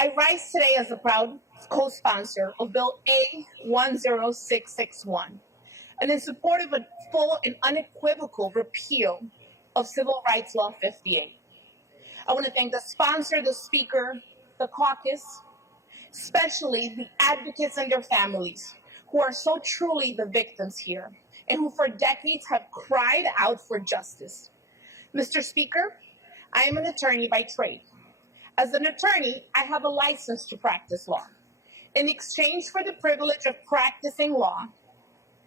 I rise today as a proud co-sponsor of Bill A10661 and in support of a full and unequivocal repeal of Civil Rights Law 58. I want to thank the sponsor, the speaker, the caucus, especially the advocates and their families who are so truly the victims here and who for decades have cried out for justice. Mr. Speaker, I am an attorney by trade. As an attorney, I have a license to practice law. In exchange for the privilege of practicing law,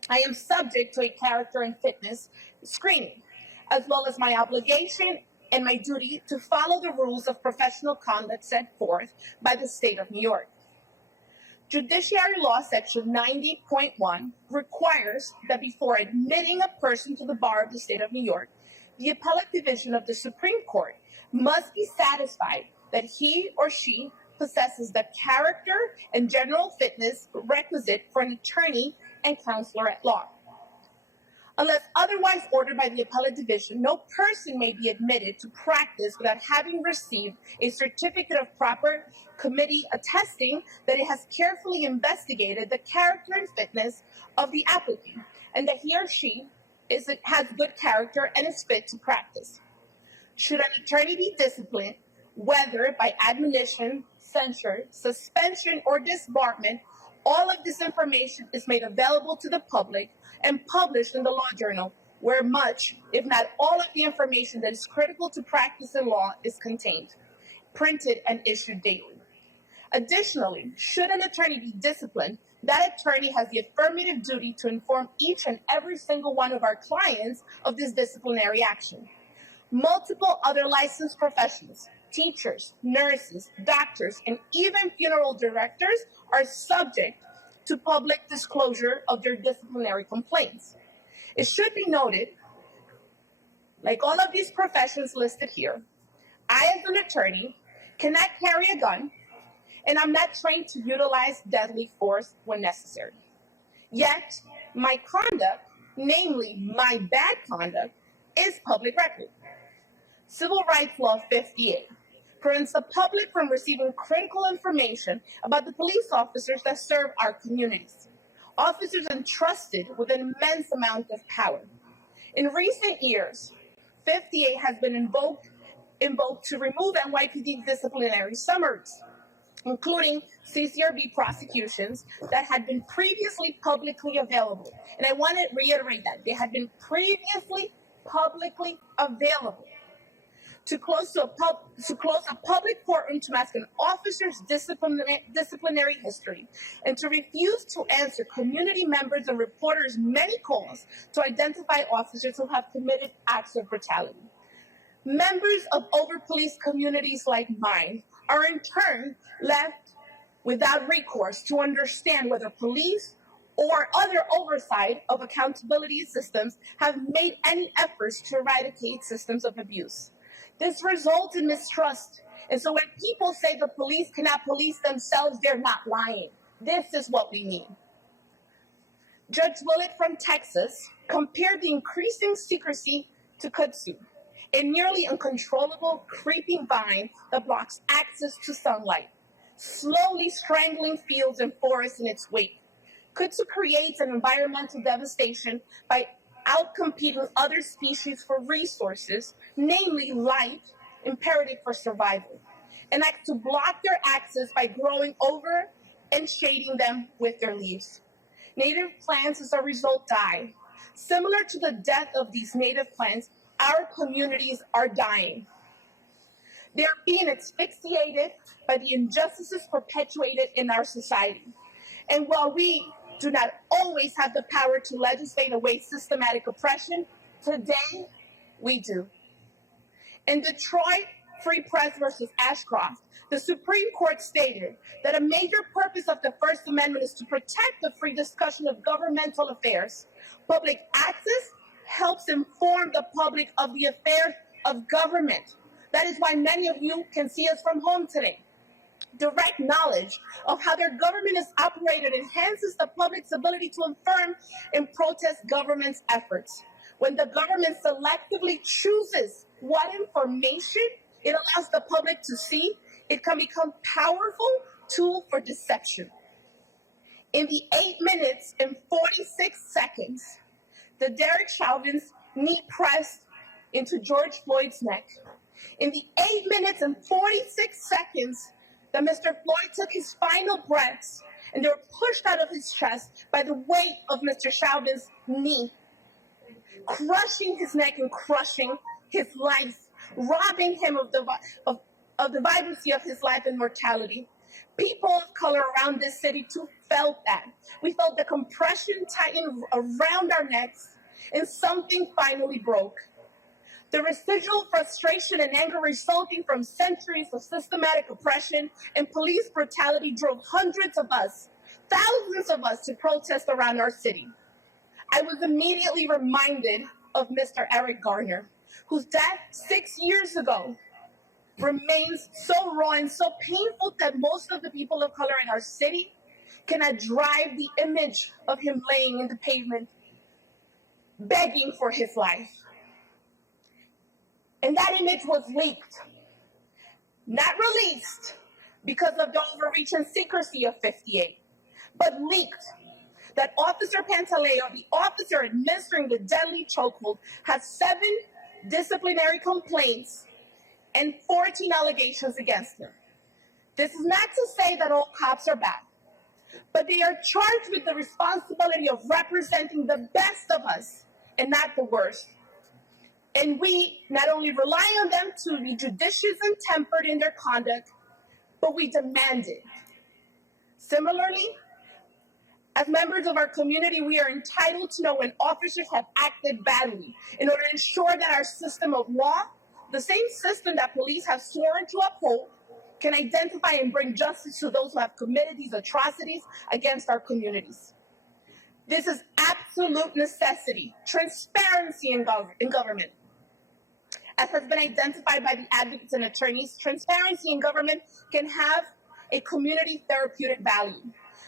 I am subject to a character and fitness screening, as well as my obligation and my duty to follow the rules of professional conduct set forth by the state of New York. Judiciary Law Section 90.1 requires that before admitting a person to the bar of the state of New York, the appellate division of the Supreme Court must be satisfied that he or she possesses the character and general fitness requisite for an attorney and counselor at law. Unless otherwise ordered by the appellate division, no person may be admitted to practice without having received a certificate of proper committee attesting that it has carefully investigated the character and fitness of the applicant and that he or she has good character and is fit to practice. Should an attorney be disciplined, whether by admonition, censure, suspension, or disbarment, all of this information is made available to the public and published in the Law Journal, where much, if not all of the information that is critical to practice in law is contained, printed and issued daily. Additionally, should an attorney be disciplined, that attorney has the affirmative duty to inform each and every single one of our clients of this disciplinary action. Multiple other licensed professionals, teachers, nurses, doctors, and even funeral directors are subject to public disclosure of their disciplinary complaints. It should be noted, like all of these professions listed here, I as an attorney cannot carry a gun, and I'm not trained to utilize deadly force when necessary. Yet, my conduct, namely my bad conduct, is public record. Civil Rights Law 58 prevents the public from receiving critical information about the police officers that serve our communities, officers entrusted with an immense amount of power. In recent years, 58 has been invoked to remove NYPD disciplinary summaries, including CCRB prosecutions that had been previously publicly available. And I want to reiterate that. They had been previously publicly available. To close a public courtroom to mask an officer's disciplinary history, and to refuse to answer community members and reporters' many calls to identify officers who have committed acts of brutality. Members of over-policed communities like mine are in turn left without recourse to understand whether police or other oversight of accountability systems have made any efforts to eradicate systems of abuse. This results in mistrust. And so when people say the police cannot police themselves, they're not lying. This is what we mean. Judge Willett from Texas compared the increasing secrecy to kudzu, a nearly uncontrollable creeping vine that blocks access to sunlight, slowly strangling fields and forests in its wake. Kudzu creates an environmental devastation by outcompeting other species for resources, namely light, imperative for survival, and acts to block their access by growing over and shading them with their leaves. Native plants, as a result, die. Similar to the death of these native plants, our communities are dying. They are being asphyxiated by the injustices perpetuated in our society. And while we do not always have the power to legislate away systematic oppression, today we do. In Detroit Free Press versus Ashcroft, the Supreme Court stated that a major purpose of the First Amendment is to protect the free discussion of governmental affairs. Public access helps inform the public of the affairs of government. That is why many of you can see us from home today. Direct knowledge of how their government is operated enhances the public's ability to affirm and protest government's efforts. When the government selectively chooses what information it allows the public to see, It can become a powerful tool for deception. In the 8 minutes and 46 seconds, the Derek Chauvin's knee pressed into George Floyd's neck. In the 8 minutes and 46 seconds that Mr. Floyd took his final breaths and they were pushed out of his chest by the weight of Mr. Chauvin's knee, crushing his neck and crushing his life, robbing him of the vibrancy of his life and mortality. People of color around this city too felt that. We felt the compression tighten around our necks, and something finally broke. The residual frustration and anger resulting from centuries of systematic oppression and police brutality drove hundreds of us, thousands of us, to protest around our city. I was immediately reminded of Mr. Eric Garner, whose death 6 years ago remains so raw and so painful that most of the people of color in our city cannot drive the image of him laying in the pavement, begging for his life. And that image was leaked, not released because of the overreach and secrecy of 58, but leaked that Officer Pantaleo, the officer administering the deadly chokehold, has 7 disciplinary complaints and 14 allegations against him. This is not to say that all cops are bad, but they are charged with the responsibility of representing the best of us and not the worst. And we not only rely on them to be judicious and tempered in their conduct, but we demand it. Similarly, as members of our community, we are entitled to know when officers have acted badly in order to ensure that our system of law, the same system that police have sworn to uphold, can identify and bring justice to those who have committed these atrocities against our communities. This is absolute necessity, transparency in government. As has been identified by the advocates and attorneys, transparency in government can have a community therapeutic value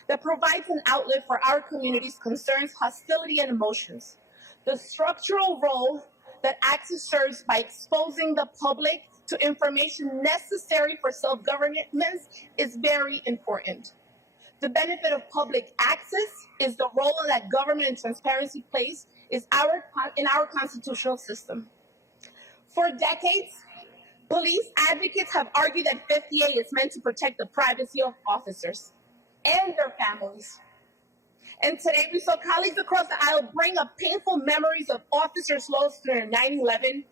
that provides an outlet for our community's concerns, hostility, and emotions. The structural role that access serves by exposing the public to information necessary for self-governance is very important. The benefit of public access is the role that government and transparency plays in our constitutional system. For decades, police advocates have argued that 58 is meant to protect the privacy of officers and their families. And today we saw colleagues across the aisle bring up painful memories of officers lost during 9/11,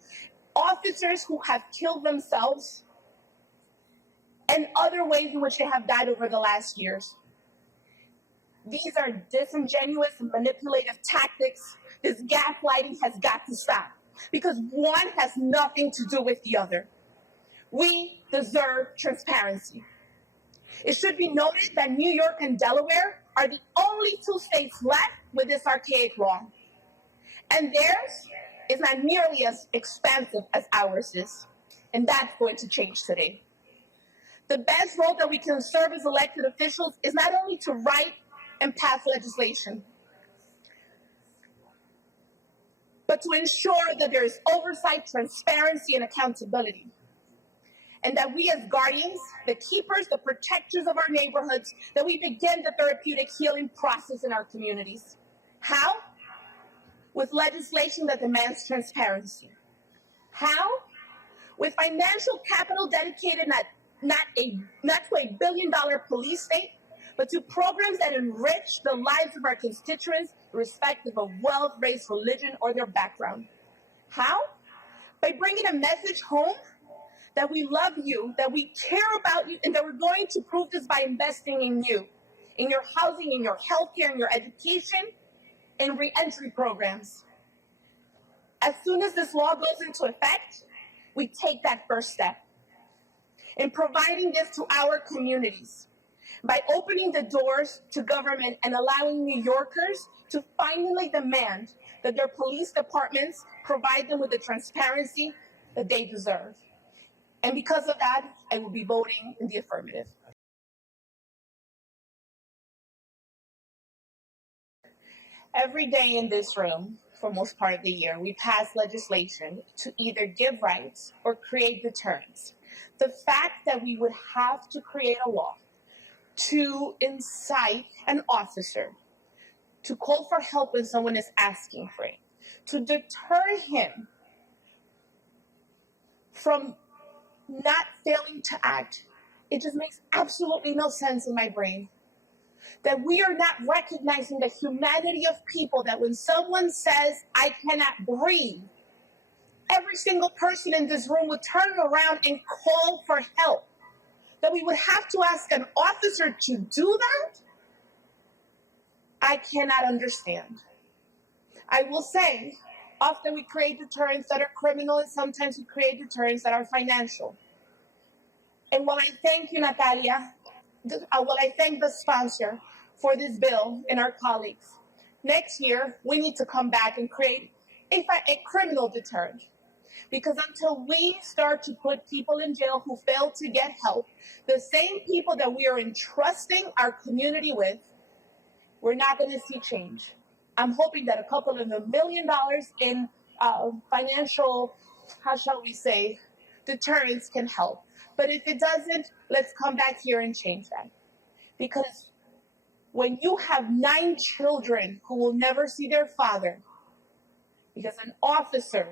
officers who have killed themselves, and other ways in which they have died over the last years. These are disingenuous and manipulative tactics. This gaslighting has got to stop because one has nothing to do with the other. We deserve transparency. It should be noted that New York and Delaware are the only 2 states left with this archaic law. And theirs is not nearly as expansive as ours is. And that's going to change today. The best role that we can serve as elected officials is not only to write and pass legislation, but to ensure that there is oversight, transparency, and accountability. And that we as guardians, the keepers, the protectors of our neighborhoods, that we begin the therapeutic healing process in our communities. How? With legislation that demands transparency. How? With financial capital dedicated not to a billion-dollar police state, but to programs that enrich the lives of our constituents, irrespective of wealth, race, religion, or their background. How? By bringing a message home that we love you, that we care about you, and that we're going to prove this by investing in you, in your housing, in your healthcare, in your education, and re-entry programs. As soon as this law goes into effect, we take that first step in providing this to our communities by opening the doors to government and allowing New Yorkers to finally demand that their police departments provide them with the transparency that they deserve. And because of that, I will be voting in the affirmative. Every day in this room, for most part of the year, we pass legislation to either give rights or create deterrence. The fact that we would have to create a law to incite an officer to call for help when someone is asking for it, to deter him from not failing to act, it just makes absolutely no sense in my brain. That we are not recognizing the humanity of people, that when someone says, I cannot breathe, every single person in this room would turn around and call for help. That we would have to ask an officer to do that? I cannot understand. I will say, often we create deterrents that are criminal, and sometimes we create deterrents that are financial. And while I thank you, Natalia, while I thank the sponsor for this bill and our colleagues, next year we need to come back and create a criminal deterrent. Because until we start to put people in jail who fail to get help, the same people that we are entrusting our community with, we're not going to see change. I'm hoping that a couple of $1 million in financial, how shall we say, deterrence can help. But if it doesn't, let's come back here and change that. Because when you have 9 children who will never see their father, because an officer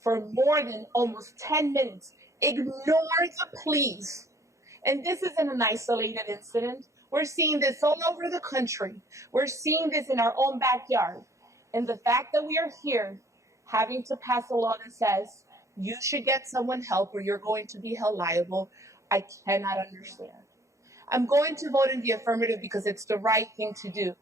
for more than almost 10 minutes ignored the pleas, and this isn't an isolated incident. We're seeing this all over the country. We're seeing this in our own backyard. And the fact that we are here having to pass a law that says you should get someone help or you're going to be held liable, I cannot understand. I'm going to vote in the affirmative because it's the right thing to do.